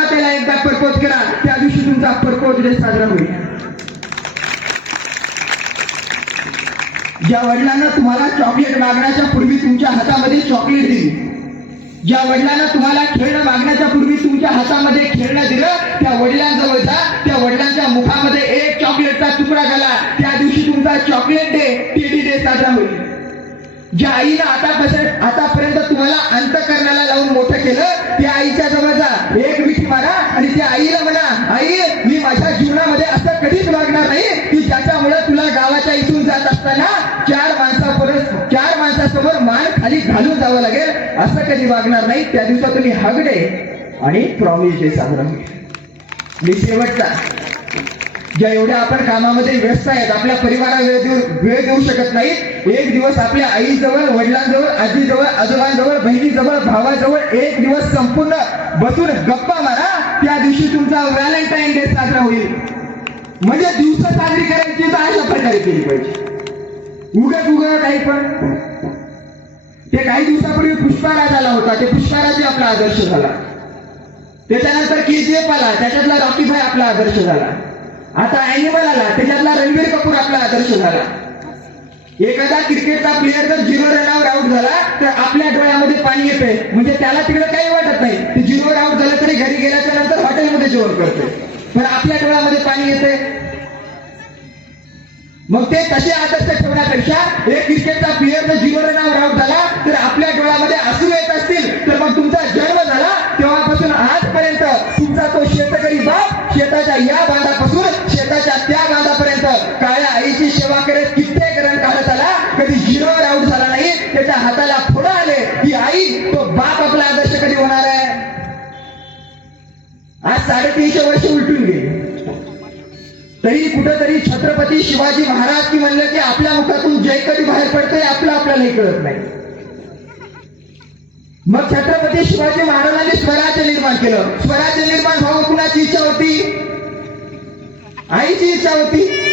मातेला एकदा प्रपोज करा. त्या दिवशी तुमचा प्रपोज डे साजरा होईल. ज्या वडिलांना तुम्हाला चॉकलेट मागण्याच्या पूर्वी तुमच्या हातामध्ये चॉकलेट दिली ज्या वडिलांना तुम्हाला खेळणं मागण्याच्या पूर्वी तुमच्या हातामध्ये खेळणं दिलं त्या वडिलांजवळ जा त्या वडिलांच्या मुखामध्ये ज्या आईनं आतापर्यंत आतापर्यंत तुम्हाला अंतकरणाला लावून मोठं केलं त्या आईच्या जवळ जा. एक मिठी मारा आणि त्या आईला म्हणा आई मी माझ्या जीवनामध्ये असं कधीच वागणार नाही की ज्याच्यामुळे तुला गावाच्या इथून जात असताना चार माणसापर्यंत चार माणसासमोर मान खाली घालून जावं लागेल. असं कधी वागणार नाही. त्या दिवसात तुम्ही हगडे आणि प्रॉमिस डे साजरा होईल मी शेवटचा. ज्या एवढ्या आपण कामामध्ये व्यस्त आहेत आपल्या परिवाराला वेळ देऊ वेळ देऊ शकत नाही एक दिवस आपल्या आईजवळ वडिलांजवळ आजीजवळ आजोबांजवळ बहिणीजवळ भावाजवळ एक दिवस संपूर्ण बसून गप्पा मारा. त्या दिवशी तुमचा व्हॅलेंटाईन डे साजरा होईल. म्हणजे दिवस साजरी करायची तर अशा प्रकारे केली पाहिजे. उगत उगत काही पण. ते काही दिवसापूर्वी पुष्पाराज आला होता. ते पुष्पाराजी आपला आदर्श झाला. त्याच्यानंतर के जे आला. त्याच्यातला रॉकी भाई आपला आदर्श झाला. आता अॅनिमल आला त्याच्यातला रणबीर कपूर आपला आदर्श झाला. एखादा क्रिकेटचा प्लेअर जर झिरो रनआउट आउट झाला तर आपल्या डोळ्यामध्ये पाणी येते. म्हणजे त्याला तिकडे काही वाटत नाही. ते झिरो आउट झालं तरी घरी गेल्याच्यानंतर हॉटेलमध्ये जेवण करते पण आपल्या डोळ्यामध्ये पाणी येते. मग ते तसे आदर्श ठेवण्यापेक्षा एक क्रिकेटचा प्लेअर जर झिरो रनआउट आउट झाला तर आपल्या डोळ्यामध्ये असू येत असतील तर मग तुमचा जन्म झाला तेव्हापासून आजपर्यंत तुमचा तो शेतकरी बाप शेताच्या या बांधापासून बाप आपला आदर्श कधी होणार आहे. आज साडेतीनशे वर्ष उलटून गेले. तरी कुठंतरी छत्रपती शिवाजी महाराज की म्हणलं की आपल्या मुखातून जय कधी बाहेर पडतंय आपलं आपल्यालाही कळत नाही. मग छत्रपती शिवाजी महाराजांनी स्वराज्य निर्माण केलं. स्वराज्य निर्माण व्हावं कुणाची इच्छा होती? आईची इच्छा होती.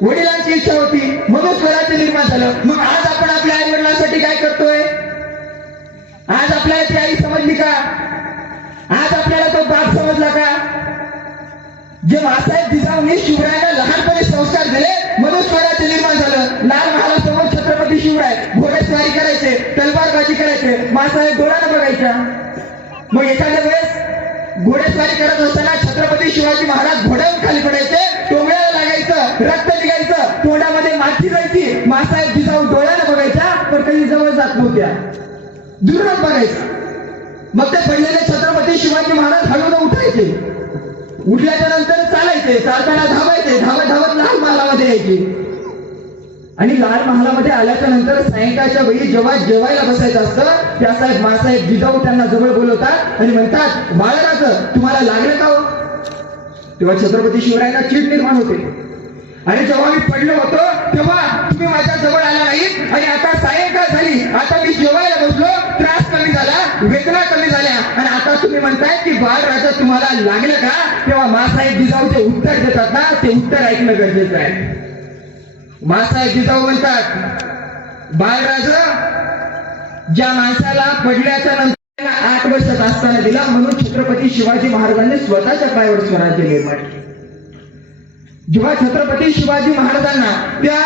वडिलांची इच्छा होती. म्हणून स्वराज्य निर्माण झालं. मग आज तो बाप समजला का? जे मासाहेब जिजाऊंनी शिवरायाला लहानपणी संस्कार दिले म्हणून स्वराज्य निर्माण झालं. लाल महालासमोर छत्रपती शिवराय घोडेस्वारी करायचे तलवारबाजी करायचे मासाहेब डोळ्यानं बघायच्या. मग एखाद्या वेळेस घोडेस्वारी करत असताना छत्रपती शिवाजी महाराज घोड्यावर खाली पडायचे टोंगळ्याला लागायचं रक्त निघायचं तोंडामध्ये माती जायची मासाहेब जिजाऊ डोळ्याला बघायच्या पण कधी जवळ जात नव्हत्या. दुर्लभ बघायचं. मग ते पडलेले छत्रपती शिवाजी महाराज हळून उठायचे. उठल्याच्या नंतर चालायचे चालताना धावायचे धावत धावत लाल महालामध्ये यायचे. आणि लाल महालामध्ये आल्याच्यानंतर सायंकाळच्या वेळी जेव्हा जेवायला बसायचं असतं त्या साहेब मासाहेब जिजाऊ त्यांना जवळ बोलवतात आणि म्हणतात बाळराज तुम्हाला लागलं का हो? तेव्हा छत्रपती शिवरायांना चीड निर्माण होते. आणि जेव्हा मी पडलो होतो तेव्हा तुम्ही माझ्या जवळ आला नाही. आणि आता सायंकाळ झाली. आता मी जेवायला बसलो. त्रास कमी झाला वेदना कमी झाल्या. आणि आता तुम्ही म्हणताय की बाळ राजा तुम्हाला लागलं का? तेव्हा मासाहेब जिजाऊ जे उत्तर देतात ना ते उत्तर ऐकणं गरजेचं आहे. मासाहेब जिजाऊ म्हणतात बाळराज ज्या माणसाला पडल्याच्या नंतर आठ वर्षात असताना दिला म्हणून छत्रपती शिवाजी महाराजांनी स्वतःच्या पायावर स्वराज्य निर्माण केले. जेव्हा छत्रपती शिवाजी महाराजांना त्या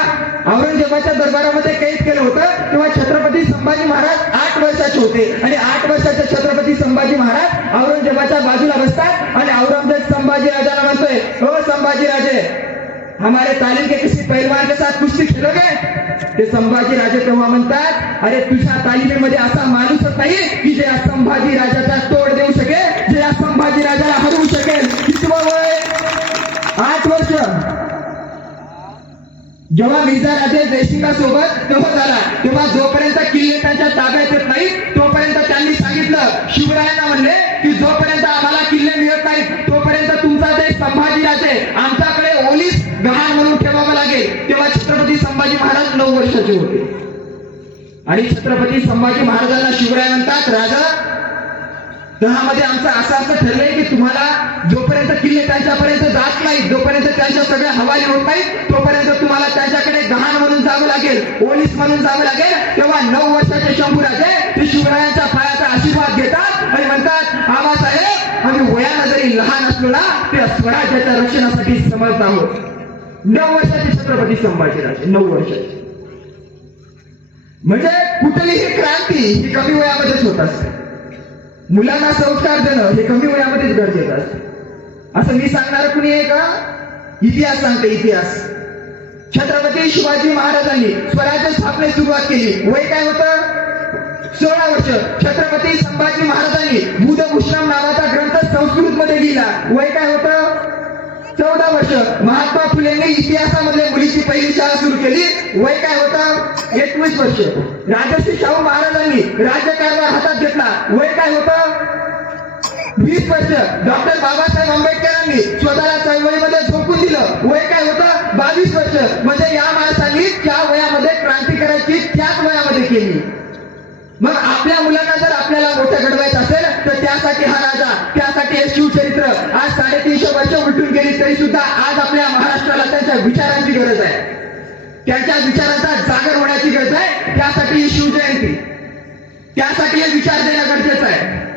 औरंगजेबाच्या दरबारामध्ये कैद केलं होतं तेव्हा छत्रपती संभाजी महाराज आठ वर्षाचे होते. आणि आठ वर्षाचे छत्रपती संभाजी महाराज औरंगजेबाच्या बाजूला बसतात आणि औरंगजेब संभाजी राजाला म्हणतोय हो संभाजी राजे हमारे तालीम के किसी पहलवान के साथ कुस्ती खेलोगे? ते संभाजी राजे तेव्हा म्हणतात अरे तुझ्या तालिमेमध्ये असा माणूसच नाही की जे या संभाजी राजाचा तोड देऊ शकेल जे या संभाजी राजाला हरवू शकेल. आठ जेव्हा मिर्झा राजे जयसिंगा सोबत तेव्हा झाला तेव्हा जोपर्यंत किल्ले त्यांच्या ताब्यात येत नाही तोपर्यंत त्यांनी सांगितलं शिवरायांना म्हणले की जोपर्यंत आम्हाला किल्ले मिळत नाही तोपर्यंत तुमचा देश संभाजी राजे आमच्याकडे ओलीस गहाण म्हणून ठेवावं लागेल. तेव्हा छत्रपती संभाजी महाराज नऊ वर्षाचे होते. आणि छत्रपती संभाजी महाराजांना शिवराय म्हणतात राजा तहामध्ये आमचं असं असं ठरलंय की तुम्हाला जोपर्यंत किल्ले त्यांच्यापर्यंत जात नाही जोपर्यंत त्यांच्या सगळ्या हवाली होत नाही तोपर्यंत तुम्हाला त्यांच्याकडे गहाण म्हणून जावं लागेल ओलीस म्हणून जावं लागेल. तेव्हा नऊ वर्षाचे शंभूराजे ते शिवरायांच्या पायाचा आशीर्वाद घेतात आणि म्हणतात आबासाहेब आम्ही वयाला जरी लहान असलो ना ते स्वराज्याच्या रक्षणासाठी समर्थ आहोत. नऊ वर्षाचे छत्रपती संभाजीराजे नऊ वर्षाचे. म्हणजे कुठलीही क्रांती ही कमी वयामध्येच होत असते. मुलांना संस्कार देणं हे कमी वयामध्येच गरजेचं असतं. असं मी सांगणार कुणी आहे का? इतिहास सांगते इतिहास. छत्रपती शिवाजी महाराजांनी स्वराज्य स्थापनेस सुरुवात केली. वय काय होतं? सोळा वर्ष. छत्रपती संभाजी महाराजांनी बुधभूषण नावाचा ग्रंथ संस्कृत मध्ये लिहिला. वय काय होतं? चौदा वर्ष. महात्मा फुलेंनी इतिहासामध्ये मुलीची पहिली शाळा सुरू केली. वय काय होतं? एकवीस वर्ष. राजश्री शाहू महाराजांनी राज्यकारभार हातात घेतला. वय काय होतं? वीस वर्ष. डॉक्टर बाबासाहेब आंबेडकरांनी स्वतःला चळवळीमध्ये झोकून दिलं. वय काय होतं? बावीस वर्ष. म्हणजे या माणसांनी त्या वयामध्ये क्रांती करायची त्याच वयामध्ये केली. मग आपल्या मुलांना जर आपल्याला मोठं घडवायचं असेल तर त्यासाठी हा राजा त्यासाठी हे शिवचरित्र उलटून गेली तरी सुद्धा आज आपल्या महाराष्ट्राला त्यांच्या विचारांची गरज आहे. त्यांच्या विचारांचा जागर होण्याची गरज आहे. त्यासाठी ही शिवजयंती. त्यासाठी हे विचार देणं गरजेचं आहे.